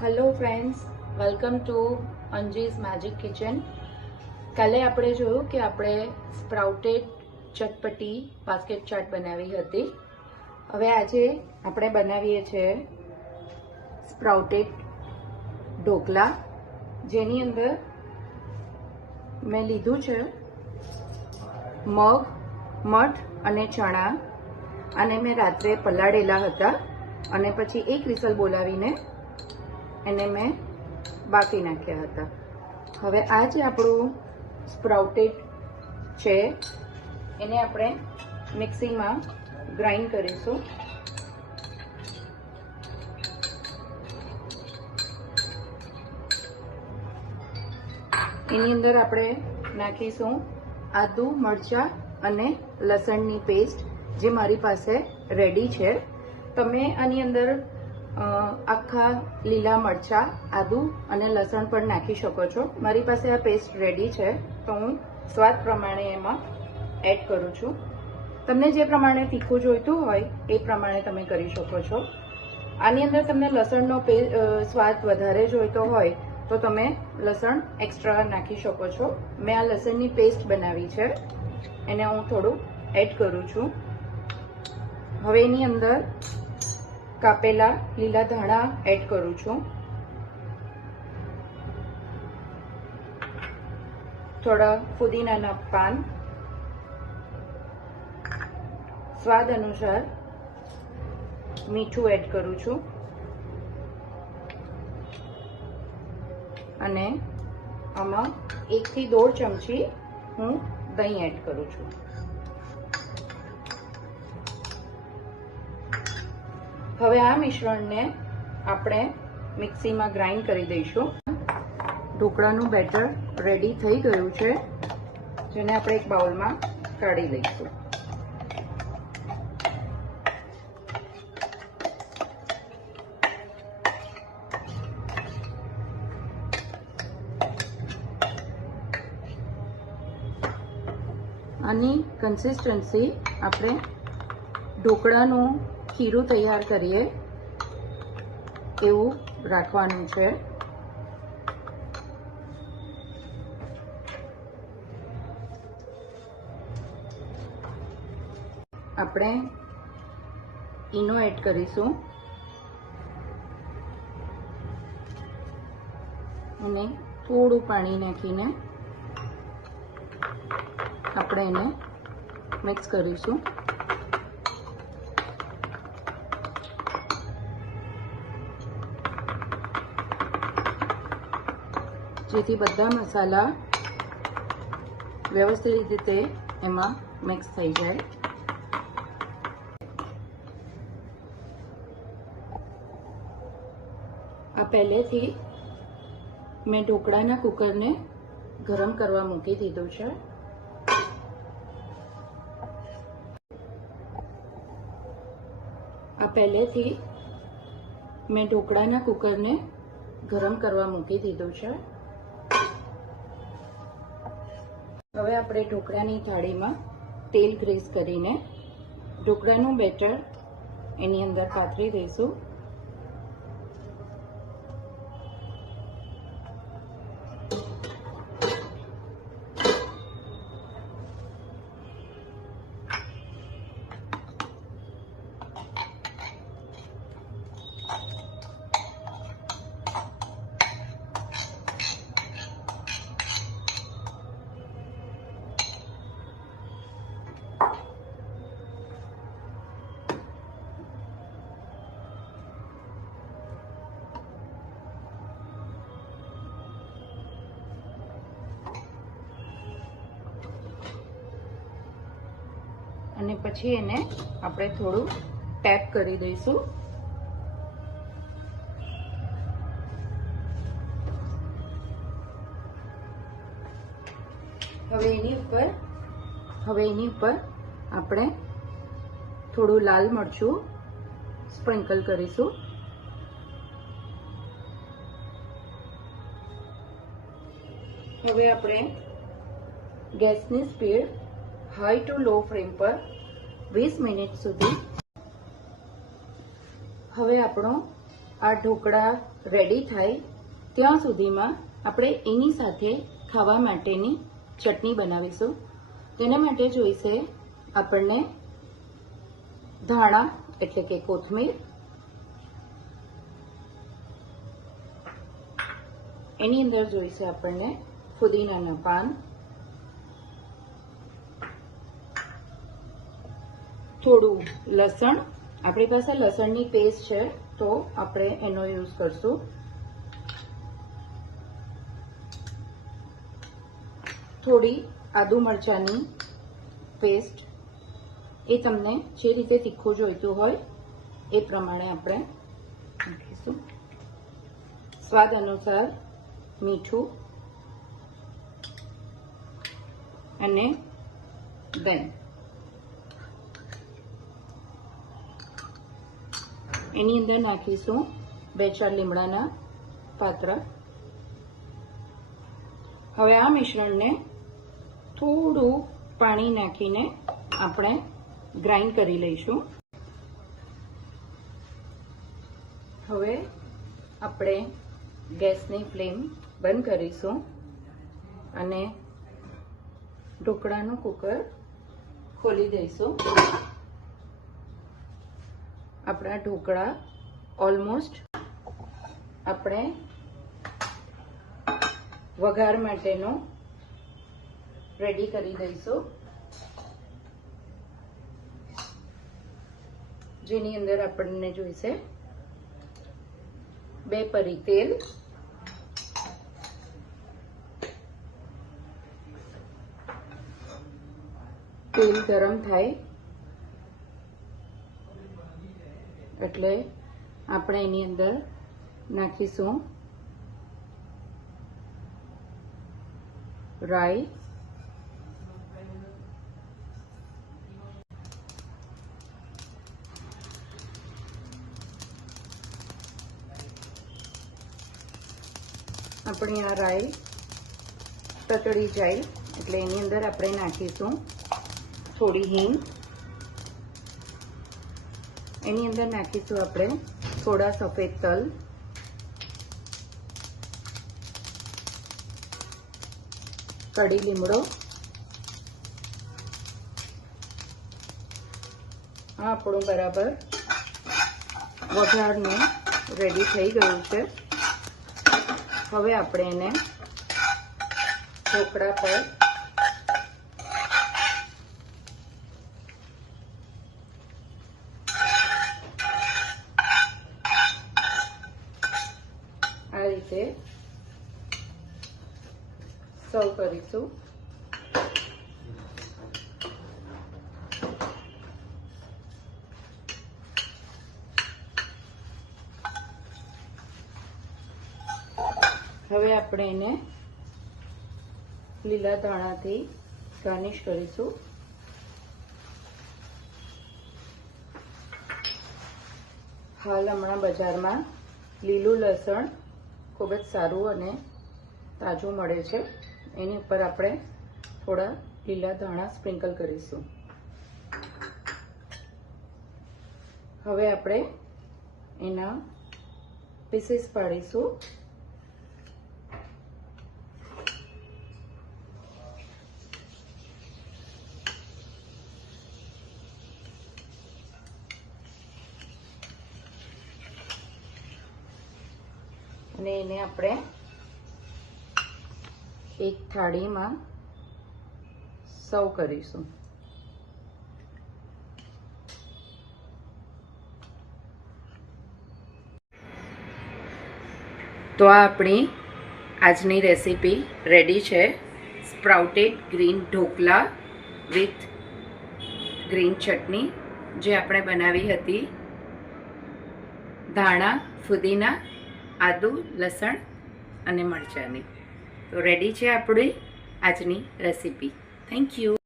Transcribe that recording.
Hello friends, welcome to Anji's magic kitchen. કાલે આપણે જોયું કે આપણે સ્પ્રાઉટેડ ચટપટી બાસ્કેટ ચાટ બનાવી હતી. હવે આજે આપણે બનાવીએ છીએ સ્પ્રાઉટેડ ઢોકળા, જેની અંદર મેં લીધું છે મગ, મઠ અને ચણા. આને મેં રાત્રે પલાળેલા હતા અને પછી એક વિસલ બોલાવીને એને મેં બાફી નાખ્યા હતા. હવે આ જે આપણું સ્પ્રાઉટેડ છે એને આપણે મિક્સીમાં ગ્રાઇન્ડ કરીશું. એની અંદર આપણે નાખીશું આદુ, મરચાં અને લસણની પેસ્ટ, જે મારી પાસે રેડી છે. તમે આની અંદર આખા લીલા મરચાં, આદુ અને લસણ પણ નાખી શકો છો. મારી પાસે આ પેસ્ટ રેડી છે તો હું સ્વાદ પ્રમાણે એમાં એડ કરું છું. તમને જે પ્રમાણે તીખું જોઈતું હોય એ પ્રમાણે તમે કરી શકો છો. આની અંદર તમને લસણનો સ્વાદ વધારે જોઈતો હોય તો તમે લસણ એક્સ્ટ્રા નાખી શકો છો. મેં આ લસણની પેસ્ટ બનાવી છે, એને હું થોડું એડ કરું છું. હવે એની અંદર કાપેલા લીલા ધાણા એડ કરું છું. થોડા ફુદીનાના પાન, સ્વાદ અનુસાર મીઠું એડ કરું છું અને આમાં 1 થી 1.5 ચમચી હું દહીં એડ કરું છું. હવે આ મિશ્રણને આપણે મિક્સીમાં ગ્રાઇન્ડ કરી દઈશું. ઢોકળાનું બેટર રેડી થઈ ગયું છે, જેને આપણે એક બાઉલમાં કાઢી લઈશું. આની કન્સિસ્ટન્સી આપણે ઢોકળાનું ખીરું તૈયાર કરીએ એવું રાખવાનું છે. આપણે ઈનો એડ કરીશું અને થોડું પાણી નાખીને આપણે એને મિક્સ કરીશું. જેથી બધા મસાલા વ્યવસ્થિત રીતે એમાં મિક્સ થઈ જાય. આ પહેલેથી મેં ઢોકળાના કુકરને ગરમ કરવા મૂકી દીધું છે. હવે આપણે ઢોકળાની થાળીમાં તેલ ગ્રીસ કરીને ઢોકળાનું બેટર એની અંદર પાથરી દઈશું. અને પછી એને આપણે થોડું ટેપ કરી દઈશું. હવે એની ઉપર આપણે થોડું લાલ મરચું સ્પ્રિંકલ કરીશું. હવે આપણે ગેસની સ્પીડ હાઈ ટુ લો ફ્લેમ પર 20 મિનિટ સુધી. હવે આપણો આ ઢોકળા રેડી થાય ત્યાં સુધીમાં આપણે એની સાથે ખાવા માટેની ચટણી બનાવીશું. તેના માટે જોઈશે આપણને ધાણા એટલે કે કોથમીર, એની અંદર જોઈશે આપણને ફુદીનાના પાન, થોડું લસણ. આપણી પાસે લસણની પેસ્ટ છે તો આપણે એનો યુઝ કરશું. થોડી આદુ મરચાંની પેસ્ટ, એ તમને જે રીતે તીખું જોઈતું હોય એ પ્રમાણે આપણે નાખીશું. સ્વાદ અનુસાર મીઠું અને દેન એની અંદર નાખીશું 2-4 લીમડાના પાત્રા. હવે આ મિશ્રણને થોડું પાણી નાખીને આપણે ગ્રાઇન્ડ કરી લઈશું. હવે આપણે ગેસની ફ્લેમ બંધ કરીશું અને ઢોકળાનું કુકર ખોલી દઈશું. આપણા ઢોકળા ઓલમોસ્ટ આપણે વઘાર માટેનો રેડી કરી દઈશું, જેની અંદર આપણને જોઈશે 2 પરી તેલ, તેલ ગરમ થાય એટલે આપણે એની અંદર નાખીશું રાઈ, આપણી આ રાઈ તતડી જાય એટલે એની અંદર આપણે નાખીશું થોડી હિંગ, એની અંદર નાખીશું આપણે થોડા સફેદ તલ, કડી લીમડો. આ આપણું બરાબર વઘારનું રેડી થઈ ગયું છે. હવે આપણે એને ઢોકળા પર આ રીતે સર્વ કરીશું. હવે આપણે એને લીલા ધાણાથી ગાર્નિશ કરીશું. હાલ હમણાં બજારમાં લીલું લસણ ખૂબ જ સારું અને તાજું મળે છે. એની ઉપર આપણે થોડા લીલા ધાણા સ્પ્રિંકલ કરીશું. હવે આપણે એના પીસીસ પાડીશું. અને એને આપણે એક થાળીમાં સર્વ કરીશું. તો આ આપણી આજની રેસીપી રેડી છે. Sprouted green dhokla with green ચટણી જે આપણે બનાવી હતી ધાણા, ફુદીના, આદુ, લસણ અને મરચાંની. તો રેડી છે આપણી આજની રેસીપી. Thank you.